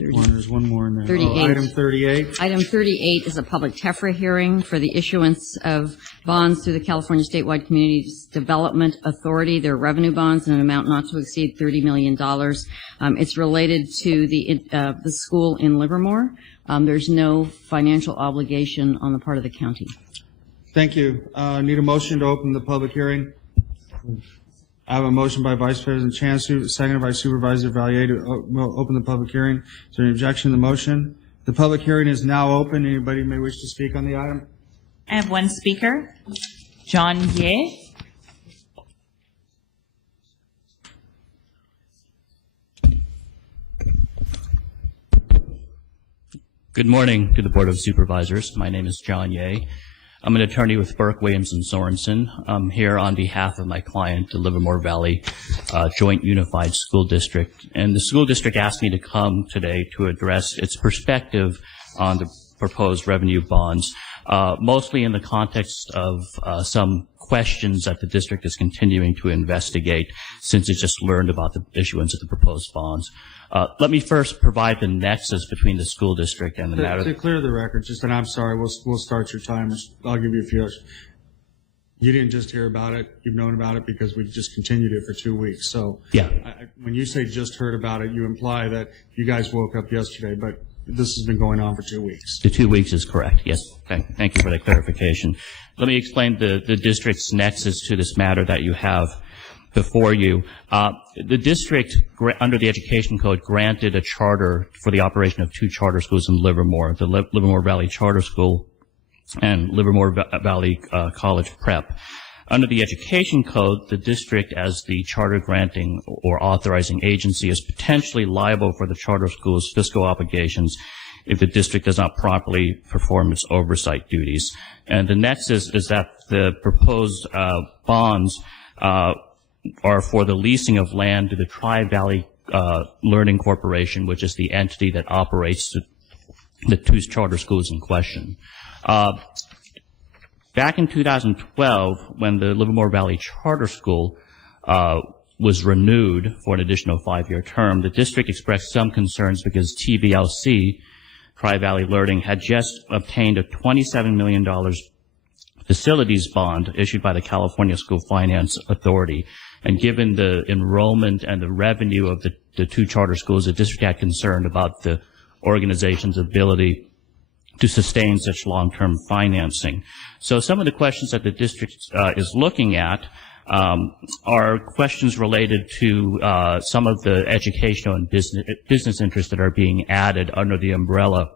There's one more in there. 38. Item 38. Item 38 is a public TEFRA hearing for the issuance of bonds through the California Statewide Communities Development Authority. They're revenue bonds in an amount not to exceed $30 million. It's related to the school in Livermore. There's no financial obligation on the part of the county. Thank you. Need a motion to open the public hearing. I have a motion by Vice President Chansu, seconded by Supervisor Valier to open the public hearing. Is there any objection to the motion? The public hearing is now open. Anybody may wish to speak on the item? I have one speaker, John Yeh. Good morning to the Board of Supervisors. My name is John Yeh. I'm an attorney with Burke, Williams & Sorensen. I'm here on behalf of my client, the Livermore Valley Joint Unified School District. And the school district asked me to come today to address its perspective on the proposed revenue bonds, mostly in the context of some questions that the district is continuing to investigate since it just learned about the issuance of the proposed bonds. Let me first provide the nexus between the school district and the matter. To clear the record, and I'm sorry, we'll start your time. I'll give you a few hours. You didn't just hear about it. You've known about it because we just continued it for 2 weeks. So yeah. When you say just heard about it, you imply that you guys woke up yesterday, but this has been going on for 2 weeks. The 2 weeks is correct, yes. Thank you for that clarification. Let me explain the district's nexus to this matter that you have before you. The district, under the Education Code, granted a charter for the operation of 2 charter schools in Livermore, the Livermore Valley Charter School and Livermore Valley College Prep. Under the Education Code, the district, as the charter granting or authorizing agency, is potentially liable for the charter school's fiscal obligations if the district does not properly perform its oversight duties. And the nexus is that the proposed bonds are for the leasing of land to the Tri-Valley Learning Corporation, which is the entity that operates the 2 charter schools in question. Back in 2012, when the Livermore Valley Charter School was renewed for an additional 5-year term, the district expressed some concerns because TVLC, Tri-Valley Learning, had just obtained a $27 million facilities bond issued by the California School Finance Authority. And given the enrollment and the revenue of the 2 charter schools, the district had concern about the organization's ability to sustain such long-term financing. So some of the questions that the district is looking at are questions related to some of the educational and business interests that are being added under the umbrella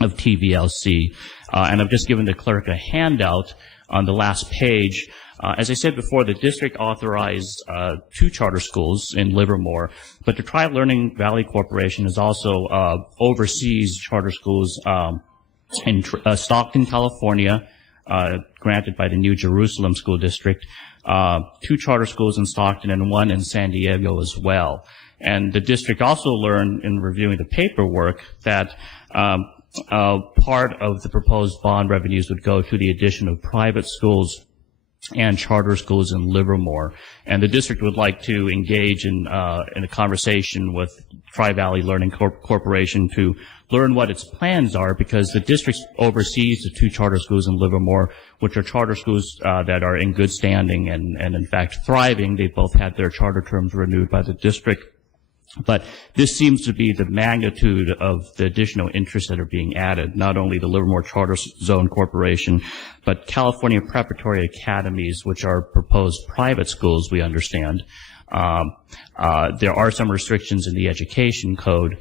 of TVLC. And I've just given the clerk a handout on the last page. As I said before, the district authorized 2 charter schools in Livermore, but the Tri-Learning Valley Corporation is also oversees charter schools in Stockton, California, granted by the New Jerusalem School District, 2 charter schools in Stockton and 1 in San Diego as well. And the district also learned in reviewing the paperwork that part of the proposed bond revenues would go to the addition of private schools and charter schools in Livermore. And the district would like to engage in a conversation with Tri-Valley Learning Corporation to learn what its plans are, because the district oversees the 2 charter schools in Livermore, which are charter schools that are in good standing and in fact thriving. They've both had their charter terms renewed by the district. But this seems to be the magnitude of the additional interests that are being added, not only the Livermore Charter Zone Corporation, but California Preparatory Academies, which are proposed private schools, we understand. There are some restrictions in the Education Code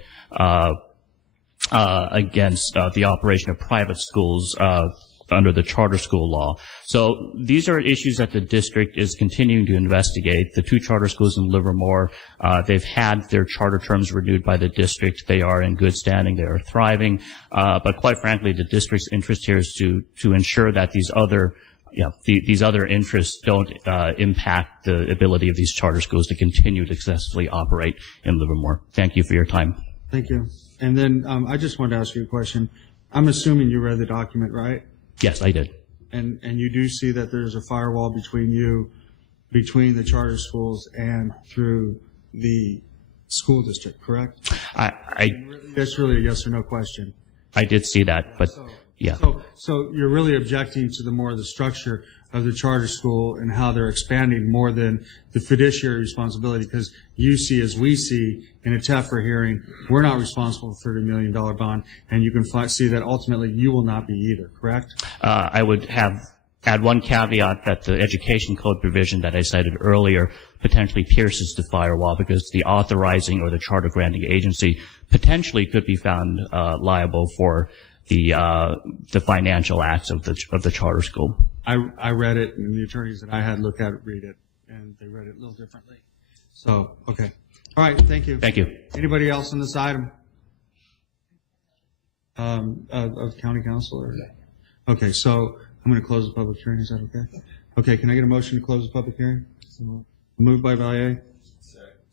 against the operation of private schools under the charter school law. So these are issues that the district is continuing to investigate. The 2 charter schools in Livermore, they've had their charter terms renewed by the district. They are in good standing. They are thriving. But quite frankly, the district's interest here is to ensure that these other interests don't impact the ability of these charter schools to continue to successfully operate in Livermore. Thank you for your time. Thank you. And then I just wanted to ask you a question. I'm assuming you read the document, right? Yes, I did. And you do see that there's a firewall between the charter schools and through the school district, correct? I That's really a yes or no question. did see that, but yeah. So you're really objecting to the more of the structure of the charter school and how they're expanding more than the fiduciary responsibility, because you see, as we see in a TEFRA hearing, we're not responsible for $30 million bond, and you can see that ultimately you will not be either, correct? I would add one caveat that the education code provision that I cited earlier potentially pierces the firewall, because the authorizing or the charter granting agency potentially could be found liable for the financial acts of the charter school. I read it, and the attorneys that I had look at it read it, and they read it a little differently. So, okay. All right, thank you. Thank you. Anybody else on this item? Of county council? Or? Okay, so I'm going to close the public hearing. Is that okay? Okay, can I get a motion to close the public hearing? Moved by Valier.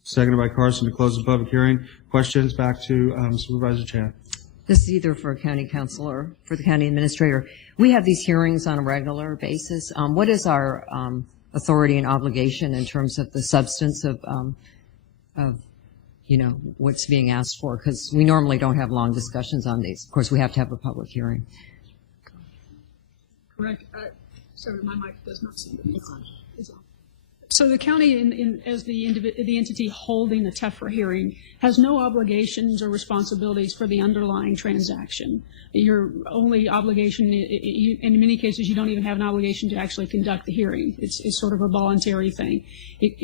Seconded by Carson to close the public hearing. Questions? Back to Supervisor Chan. This is either for county council or for the county administrator. We have these hearings on a regular basis. What is our authority and obligation in terms of the substance of what's being asked for? Because we normally don't have long discussions on these. Of course, we have to have a public hearing. Correct. Sorry, my mic does not seem to be on. It's on. So the county, as the entity holding the TEFRA hearing, has no obligations or responsibilities for the underlying transaction. Your only obligation, in many cases, you don't even have an obligation to actually conduct the hearing. It's sort of a voluntary thing,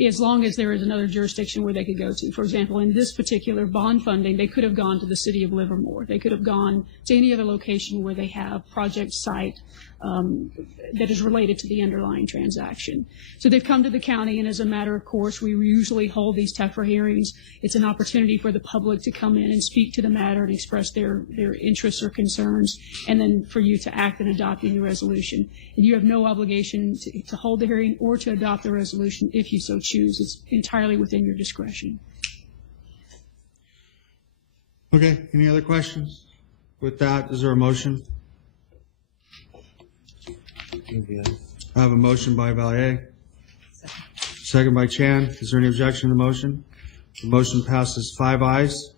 as long as there is another jurisdiction where they could go to. For example, in this particular bond funding, they could have gone to the city of Livermore. They could have gone to any other location where they have project site that is related to the underlying transaction. So they've come to the county, and as a matter of course, we usually hold these TEFRA hearings. It's an opportunity for the public to come in and speak to the matter and express their interests or concerns, and then for you to act in adopting the resolution. And you have no obligation to hold the hearing or to adopt the resolution if you so choose. It's entirely within your discretion. Okay, any other questions? With that, is there a motion? I have a motion by Valier. Second by Chan. Is there any objection to the motion? The motion passes 5 ayes.